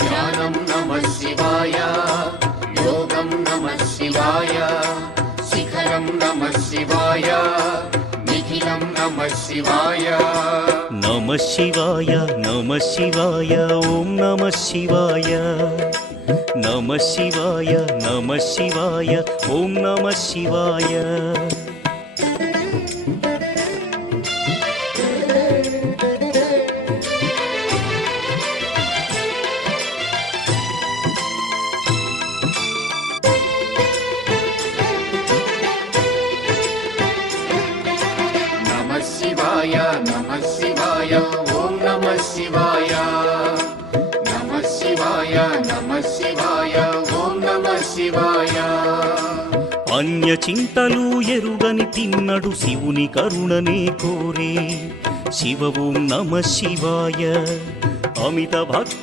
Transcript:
ధ్యానం నమః శివాయ, యోగం నమః శివాయ, శిఖరం నమః శివాయ, నిఖిలం నమః శివాయ. నమః శివాయ నమః శివాయ ఓం నమః శివాయ. నమః శివాయ నమః శివాయ ఓం నమః శివాయ. నమః శివాయ నమః శివాయ ఓం నమః శివాయ. నమః శివాయ నమః శివాయ ఓం నమః శివాయ. అన్య చింతలు ఎరుగని తిన్నడు శివుని కరుణనే కోరే. శివ ఓం నమః శివాయ. అమిత భక్తి